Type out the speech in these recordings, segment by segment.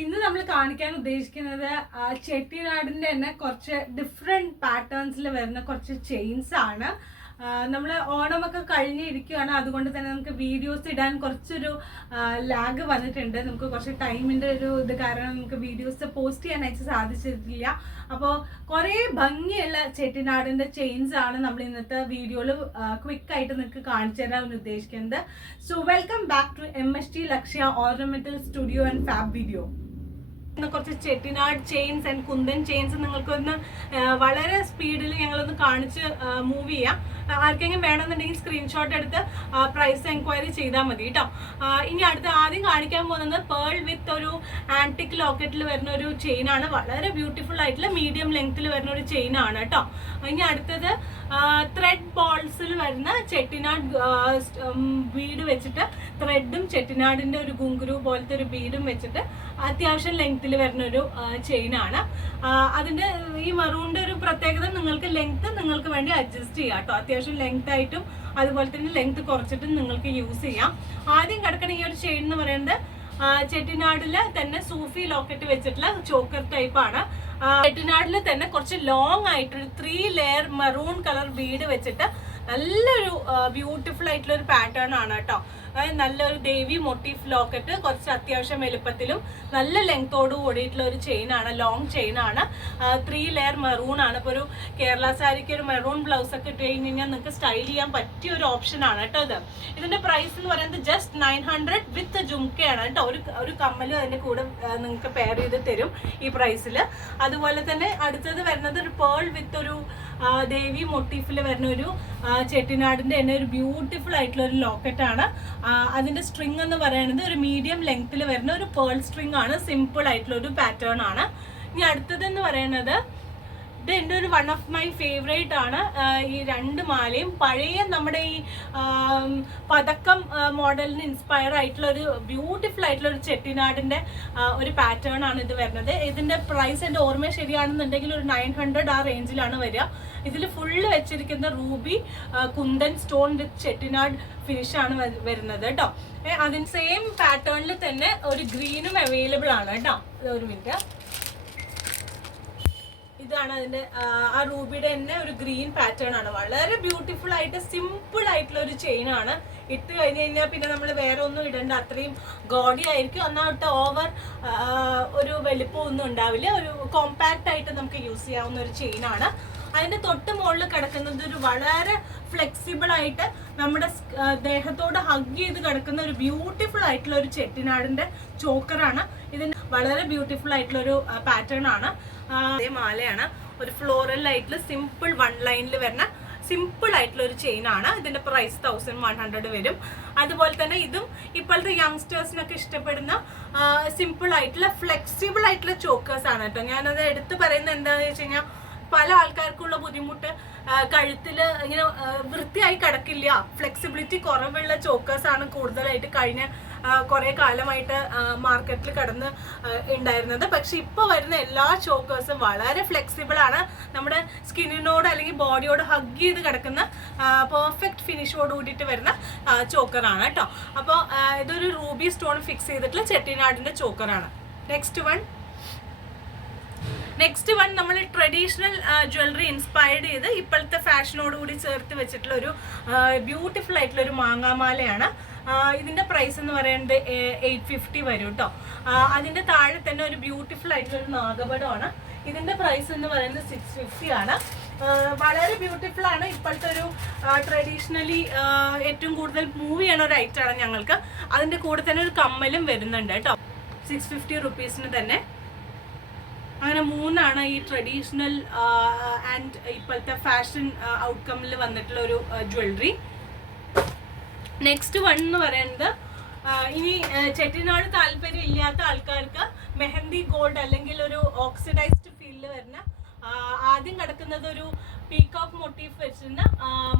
ഇന്ന് നമ്മൾ കാണിക്കാൻ ഉദ്ദേശിക്കുന്നത് ചെട്ടിനാടിന്റെ തന്നെ കുറച്ച് ഡിഫറെന്റ് പാറ്റേൺസിൽ വരുന്ന കുറച്ച് ചെയിൻസ് ആണ്. നമ്മൾ ഓണമൊക്കെ കഴിഞ്ഞിരിക്കുകയാണ്, അതുകൊണ്ട് തന്നെ നമുക്ക് വീഡിയോസ് ഇടാൻ കുറച്ചൊരു ലാഗ് വന്നിട്ടുണ്ട്. നമുക്ക് കുറച്ച് ടൈമിന്റെ ഒരു ഇത് കാരണം നമുക്ക് വീഡിയോസ് പോസ്റ്റ് ചെയ്യാനായിട്ട് സാധിച്ചിട്ടില്ല. അപ്പോൾ കുറേ ഭംഗിയുള്ള ചെട്ടിനാടിന്റെ ചെയിൻസ് ആണ് നമ്മൾ ഇന്നത്തെ വീഡിയോയിൽ ക്വിക്കായിട്ട് നിങ്ങൾക്ക് കാണിച്ചു തരാൻ ഉദ്ദേശിക്കുന്നത്. So welcome back to MST Lakshya ornamental studio and fab video. കുറച്ച് Chettinad chains and kundan chains നിങ്ങൾക്കൊന്ന് വളരെ സ്പീഡിൽ ഞങ്ങളൊന്ന് കാണിച്ച് മൂവ് ചെയ്യാം. ആർക്കെങ്കിലും വേണമെന്നുണ്ടെങ്കിൽ സ്ക്രീൻഷോട്ട് എടുത്ത് പ്രൈസ് എൻക്വയറി ചെയ്താൽ മതി കേട്ടോ. ഇനി ആദ്യം കാണിക്കാൻ പോകുന്നത് പേൾ വിത്ത് ഒരു ആന്റിക് ലോക്കറ്റിൽ വരുന്ന ഒരു ചെയിനാണ്. വളരെ ബ്യൂട്ടിഫുൾ ആയിട്ടുള്ള മീഡിയം ലെങ്ത്തിൽ വരുന്ന ഒരു ചെയിനാണ് കേട്ടോ. ഇനി അടുത്തത് ത്രെഡ് ബോൾസിൽ വരുന്ന ചെട്ടിനാട് ബീഡ് വെച്ചിട്ട് ത്രെഡും ചെട്ടിനാടിന്റെ ഒരു ഗുങ്കുരു പോലത്തെ ഒരു ബീഡും വെച്ചിട്ട് അത്യാവശ്യം ലെങ്ത്തിൽ വരുന്ന ഒരു ചെയിനാണ്. അതിന്റെ ഈ മറൂണിന്റെ ഒരു പ്രത്യേകത നിങ്ങൾക്ക് ലെങ്ത് നിങ്ങൾക്ക് വേണ്ടി അഡ്ജസ്റ്റ് ചെയ്യാം കേട്ടോ. അത്യാവശ്യം ലെങ്ത് ആയിട്ടും അതുപോലെ തന്നെ ലെങ്ത് കുറച്ചിട്ടും നിങ്ങൾക്ക് യൂസ് ചെയ്യാം. ആദ്യം കിടക്കുന്ന ഈ ഒരു ചെയിൻ എന്ന് പറയുന്നത് ചെട്ടിനാടില് തന്നെ സൂഫി ലോക്കറ്റ് വെച്ചിട്ടുള്ള ചോക്കർ ടൈപ്പ് ആണ്. ചെട്ടിനാടിൽ തന്നെ കുറച്ച് ലോങ് ആയിട്ടൊരു 3 ലെയർ മെറൂൺ കളർ ബീഡ് വെച്ചിട്ട് നല്ലൊരു ബ്യൂട്ടിഫുൾ ആയിട്ടുള്ള ഒരു പാറ്റേൺ ആണ് കേട്ടോ. നല്ലൊരു ദേവി മോട്ടീഫ് ലോക്കറ്റ്, കുറച്ച് അത്യാവശ്യം വലുപ്പത്തിലും നല്ല ലെങ്തോട് കൂടിയിട്ടുള്ള ഒരു ചെയിൻ ആണ്, ലോങ് ചെയിൻ ആണ്. 3 ലെയർ മെറൂൺ ആണ്. ഇപ്പോൾ ഒരു കേരള സാരിക്ക് ഒരു മെറൂൺ ബ്ലൗസ് ഒക്കെ ഇട്ട് കഴിഞ്ഞ് കഴിഞ്ഞാൽ നിങ്ങൾക്ക് സ്റ്റൈൽ ചെയ്യാൻ പറ്റിയ ഒരു ഓപ്ഷൻ ആണ് കേട്ടോ ഇത്. ഇതിന്റെ പ്രൈസ് എന്ന് പറയുന്നത് ജസ്റ്റ് 900 വിത്ത് ജുംക്കയാണ് കേട്ടോ. ഒരു കമ്മലും അതിന്റെ കൂടെ നിങ്ങൾക്ക് പെയർ ചെയ്ത് തരും ഈ പ്രൈസിൽ. അതുപോലെ തന്നെ അടുത്തത് വരുന്നത് ഒരു പേൾ വിത്ത് ഒരു ദേവി മോട്ടീഫിൽ വരുന്ന ഒരു ചെട്ടിനാടിന്റെ തന്നെ ഒരു ബ്യൂട്ടിഫുൾ ആയിട്ടുള്ള ഒരു ലോക്കറ്റ് ആണ്. അതിന്റെ സ്ട്രിങ് എന്ന് പറയുന്നത് ഒരു മീഡിയം ലെങ്ത്തിൽ വരുന്ന ഒരു പേൾ സ്ട്രിങ് ആണ്. സിമ്പിൾ ആയിട്ടുള്ള ഒരു പാറ്റേൺ ആണ്. ഇനി അടുത്തത് എന്ന് പറയുന്നത് ഇത് എൻ്റെ ഒരു വൺ ഓഫ് മൈ ഫേവറേറ്റ് ആണ്. ഈ 2 മാലയും പഴയ നമ്മുടെ ഈ പതക്കം മോഡലിന് ഇൻസ്പയർ ആയിട്ടുള്ള ഒരു ബ്യൂട്ടിഫുൾ ആയിട്ടുള്ള ഒരു ചെട്ടിനാടിന്റെ ഒരു പാറ്റേൺ ആണ് ഇത് വരുന്നത്. ഇതിന്റെ പ്രൈസ് എൻ്റെ ഓർമ്മ ശരിയാണെന്നുണ്ടെങ്കിൽ ഒരു 900 ആ റേഞ്ചിലാണ് വരിക. ഇതിൽ ഫുള്ള് വെച്ചിരിക്കുന്ന റൂബി കുന്തൻ സ്റ്റോൺ വിത്ത് ചെട്ടിനാട് ഫിനിഷ് ആണ് വരുന്നത് കേട്ടോ. അതിന് സെയിം പാറ്റേണിൽ തന്നെ ഒരു ഗ്രീനും അവൈലബിൾ ആണ് കേട്ടോ. ഒരു മിനിറ്റ്, ഇതാണ് അതിന്റെ ആ റൂബിയുടെ തന്നെ ഒരു ഗ്രീൻ പാറ്റേൺ ആണ്. വളരെ ബ്യൂട്ടിഫുൾ ആയിട്ട് സിമ്പിൾ ആയിട്ടുള്ള ഒരു ചെയിൻ ആണ്. ഇട്ട് കഴിഞ്ഞ് കഴിഞ്ഞാൽ പിന്നെ നമ്മൾ വേറെ ഒന്നും ഇടണ്ട, അത്രയും ഗോഡി ആയിരിക്കും. ഒന്നാമത്തെ ഓവർ ഒരു വലിപ്പം ഒന്നും ഉണ്ടാവില്ല. ഒരു കോമ്പാക്ട് ആയിട്ട് നമുക്ക് യൂസ് ചെയ്യാവുന്ന ഒരു ചെയിൻ ആണ്. അതിന്റെ തൊട്ട് മുകളിൽ കിടക്കുന്നത് ഒരു വളരെ ഫ്ലെക്സിബിൾ ആയിട്ട് നമ്മുടെ ദേഹത്തോട് ഹഗ് ചെയ്ത് കിടക്കുന്ന ഒരു ബ്യൂട്ടിഫുൾ ആയിട്ടുള്ള ഒരു ചെട്ടിനാടിന്റെ ചോക്കറാണ്. ഇതിന് വളരെ ബ്യൂട്ടിഫുൾ ആയിട്ടുള്ള ഒരു പാറ്റേൺ ആണ്. അതേ മാലയാണ്. ഒരു ഫ്ലോറൽ ആയിട്ടുള്ള സിമ്പിൾ 1 ലൈനിൽ വരുന്ന സിമ്പിൾ ആയിട്ടുള്ള ഒരു ചെയിൻ ആണ്. ഇതിന്റെ പ്രൈസ് 1100 വരും. അതുപോലെ തന്നെ ഇതും ഇപ്പോഴത്തെ യങ്സ്റ്റേഴ്സിനൊക്കെ ഇഷ്ടപ്പെടുന്ന സിമ്പിൾ ആയിട്ടുള്ള ഫ്ലെക്സിബിൾ ആയിട്ടുള്ള ചോക്കേഴ്സ് ആണ് കേട്ടോ. ഞാനത് എടുത്ത് പറയുന്നത് എന്താണെന്ന് വെച്ച് കഴിഞ്ഞാൽ പല ആൾക്കാർക്കുള്ള ബുദ്ധിമുട്ട് കഴുത്തില് ഇങ്ങനെ വൃത്തിയായി കിടക്കില്ല, ഫ്ലെക്സിബിലിറ്റി കുറവുള്ള ചോക്കേഴ്സ് ആണ് കൂടുതലായിട്ട് കഴിഞ്ഞ കുറെ കാലമായിട്ട് മാർക്കറ്റിൽ കടന്ന് ഉണ്ടായിരുന്നത്. പക്ഷെ ഇപ്പോൾ വരുന്ന എല്ലാ ചോക്കേഴ്സും വളരെ ഫ്ലെക്സിബിൾ ആണ്. നമ്മുടെ സ്കിന്നിനോട് അല്ലെങ്കിൽ ബോഡിയോട് ഹഗ് ചെയ്ത് കിടക്കുന്ന പെർഫെക്റ്റ് ഫിനിഷോട് കൂടിയിട്ട് വരുന്ന ചോക്കറാണ് കേട്ടോ. അപ്പോൾ ഇതൊരു റൂബി സ്റ്റോൺ ഫിക്സ് ചെയ്തിട്ടുള്ള ചെട്ടിനാടിന്റെ ചോക്കറാണ്. നെക്സ്റ്റ് വൺ നമ്മൾ ട്രഡീഷണൽ ജ്വല്ലറി ഇൻസ്പയർഡ് ചെയ്ത് ഇപ്പോഴത്തെ ഫാഷനോട് കൂടി ചേർത്ത് വെച്ചിട്ടുള്ള ഒരു ബ്യൂട്ടിഫുൾ ആയിട്ടുള്ള ഒരു മാങ്ങാമാലയാണ്. ഇതിന്റെ പ്രൈസ് എന്ന് പറയുന്നത് 850 വരും കേട്ടോ. അതിന്റെ താഴെ തന്നെ ഒരു ബ്യൂട്ടിഫുൾ ആയിട്ടുള്ള ഒരു നാഗപടമാണ്. ഇതിന്റെ പ്രൈസ് എന്ന് പറയുന്നത് 650 ആണ്. വളരെ ബ്യൂട്ടിഫുൾ ആണ്. ഇപ്പോഴത്തെ ഒരു ട്രഡീഷണലി ഏറ്റവും കൂടുതൽ മൂവ് ചെയ്യണ ഒരു ഐറ്റം ആണ് ഞങ്ങൾക്ക്. അതിന്റെ കൂടെ തന്നെ ഒരു കമ്മലും വരുന്നുണ്ട് കേട്ടോ. 650 റുപ്പീസിന് തന്നെ. അങ്ങനെ 3 ഈ ട്രഡീഷണൽ ആൻഡ് ഇപ്പോഴത്തെ ഫാഷൻ ഔട്ട്കമ്മിൽ വന്നിട്ടുള്ള ഒരു ജ്വല്ലറി. നെക്സ്റ്റ് വൺ എന്ന് പറയുന്നത് ഇനി ചെട്ടിനാട് താല്പര്യം ഇല്ലാത്ത ആൾക്കാർക്ക് മെഹന്തി ഗോൾഡ് അല്ലെങ്കിൽ ഒരു ഓക്സിഡൈസ്ഡ് ഫീലിൽ വരുന്ന ആദ്യം കിടക്കുന്നത് ഒരു പീകോക്ക് മോട്ടീഫ് വെച്ചിരുന്ന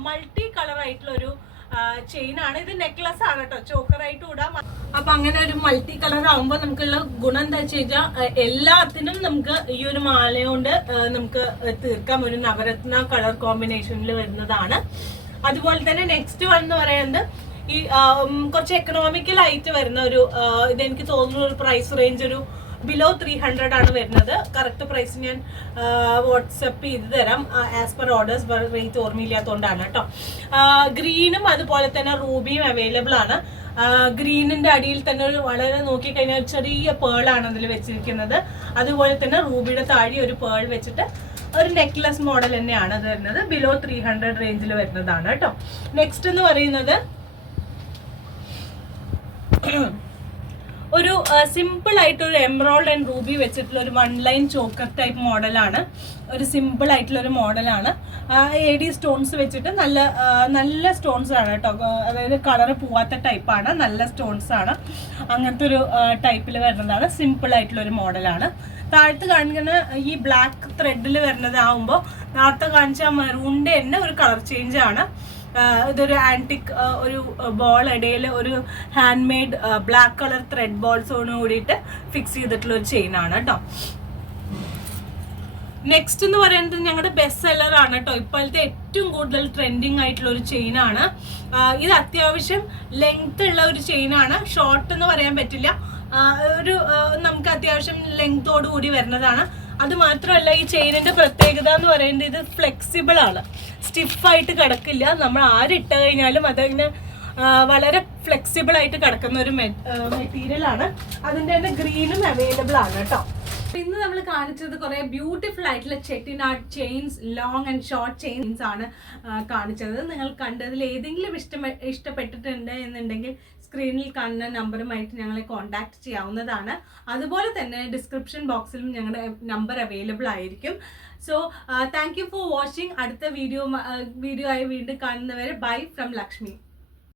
മൾട്ടി കളർ ആയിട്ടുള്ള ഒരു ചെയിൻ ആണ്. ഇത് നെക്ലസ് ആണ് കേട്ടോ, ചോക്കറായിട്ട് ഇടാം. അപ്പൊ അങ്ങനെ ഒരു മൾട്ടി കളർ ആകുമ്പോൾ നമുക്കുള്ള ഗുണം എന്താ വെച്ച് കഴിഞ്ഞാൽ എല്ലാത്തിനും നമുക്ക് ഈ ഒരു മാല കൊണ്ട് നമുക്ക് തീർക്കാം. ഒരു നവരത്ന കളർ കോമ്പിനേഷനിൽ വരുന്നതാണ്. അതുപോലെ തന്നെ നെക്സ്റ്റ് വൺ എന്ന് പറയുന്നത് ഈ കുറച്ച് എക്കണോമിക്കൽ ആയിട്ട് വരുന്ന ഒരു ഇതെനിക്ക് തോന്നുന്നു ഒരു പ്രൈസ് റേഞ്ച് ഒരു ബിലോ 300 ആണ് വരുന്നത്. കറക്റ്റ് പ്രൈസ് ഞാൻ വാട്സപ്പ് ചെയ്ത് തരാം. ആസ് പെർ ഓർഡേഴ്സ് റേറ്റ് ഓർമ്മയില്ലാത്തതുകൊണ്ടാണ് കേട്ടോ. ഗ്രീനും അതുപോലെ തന്നെ റൂബിയും അവൈലബിൾ ആണ്. ഗ്രീനിന്റെ അടിയിൽ തന്നെ ഒരു വളരെ നോക്കിക്കഴിഞ്ഞാൽ ചെറിയ പേളാണ് അതിൽ വെച്ചിരിക്കുന്നത്. അതുപോലെ തന്നെ റൂബിയുടെ താഴെ ഒരു പേൾ വെച്ചിട്ട് ഒരു നെക്ലസ് മോഡൽ തന്നെയാണ് അത് വരുന്നത്. ബിലോ 300 റേഞ്ചിൽ വരുന്നതാണ് കേട്ടോ. നെക്സ്റ്റ് എന്ന് പറയുന്നത് ഒരു സിമ്പിൾ ആയിട്ട് ഒരു എംബ്രോയിഡ് ആൻഡ് റൂബി വെച്ചിട്ടുള്ള ഒരു 1 ലൈൻ ചോക്കർ ടൈപ്പ് മോഡലാണ്. ഒരു സിമ്പിൾ ആയിട്ടുള്ള ഒരു മോഡലാണ്. AD സ്റ്റോൺസ് വെച്ചിട്ട് നല്ല സ്റ്റോൺസ് ആണ് കേട്ടോ. അതായത് കളറ് പോവാത്ത ടൈപ്പാണ്, നല്ല സ്റ്റോൺസ് ആണ്. അങ്ങനത്തെ ഒരു ടൈപ്പിൽ വരുന്നതാണ്. സിമ്പിൾ ആയിട്ടുള്ള ഒരു മോഡലാണ്. താഴത്ത് കാണിക്കുന്ന ഈ ബ്ലാക്ക് ത്രെഡിൽ വരുന്നതാവുമ്പോൾ നേരത്തെ കാണിച്ച മെറൂണിൻ്റെ തന്നെ ഒരു കളർ ചേഞ്ച് ആണ്. ഇതൊരു ആൻറ്റിക് ഒരു ബോൾ ഇടയിൽ ഒരു hand made black colour thread ബോൾസോട് കൂടിയിട്ട് ഫിക്സ് ചെയ്തിട്ടുള്ള ഒരു ചെയിനാണ് കേട്ടോ. നെക്സ്റ്റ് എന്ന് പറയുന്നത് ഞങ്ങളുടെ ബെസ്റ്റ് സെല്ലർ ആണ് കേട്ടോ. ഇപ്പോഴത്തെ ഏറ്റവും കൂടുതൽ ട്രെൻഡിങ് ആയിട്ടുള്ള ഒരു ചെയിനാണ് ഇത്. അത്യാവശ്യം ലെങ്ത് ഉള്ള ഒരു ചെയിനാണ്. ഷോർട്ട് എന്ന് പറയാൻ പറ്റില്ല, ഒരു നമുക്ക് അത്യാവശ്യം ലെങ്തോട് കൂടി വരുന്നതാണ്. അത് മാത്രമല്ല ഈ ചെയിനിന്റെ പ്രത്യേകത എന്ന് പറയുന്നത് ഇത് ഫ്ലെക്സിബിൾ ആണ്, സ്റ്റിഫായിട്ട് കിടക്കില്ല. നമ്മൾ ആരിട്ട് കഴിഞ്ഞാലും അതങ്ങനെ വളരെ ഫ്ലെക്സിബിൾ ആയിട്ട് കിടക്കുന്ന ഒരു മെറ്റീരിയൽ ആണ്. അതിൻ്റെ തന്നെ ഗ്രീനും അവൈലബിൾ ആണ് കേട്ടോ. ഇന്ന് നമ്മൾ കാണിച്ചത് കുറെ ബ്യൂട്ടിഫുൾ ആയിട്ടുള്ള Chettinad chains, long and short chains ആണ് കാണിച്ചത്. നിങ്ങൾ കണ്ടതിൽ ഏതെങ്കിലും ഇഷ്ടപ്പെട്ടിട്ടുണ്ട് എന്നുണ്ടെങ്കിൽ സ്ക്രീനിൽ കാണുന്ന നമ്പറുമായിട്ട് ഞങ്ങളെ കോൺടാക്ട് ചെയ്യാവുന്നതാണ്. അതുപോലെ തന്നെ ഡിസ്ക്രിപ്ഷൻ ബോക്സിലും ഞങ്ങളുടെ നമ്പർ അവൈലബിൾ ആയിരിക്കും. So thank you for watching. അടുത്ത വീഡിയോ ആയി വീണ്ടും കാണുന്നവരെ ബൈ ഫ്രം ലക്ഷ്മി.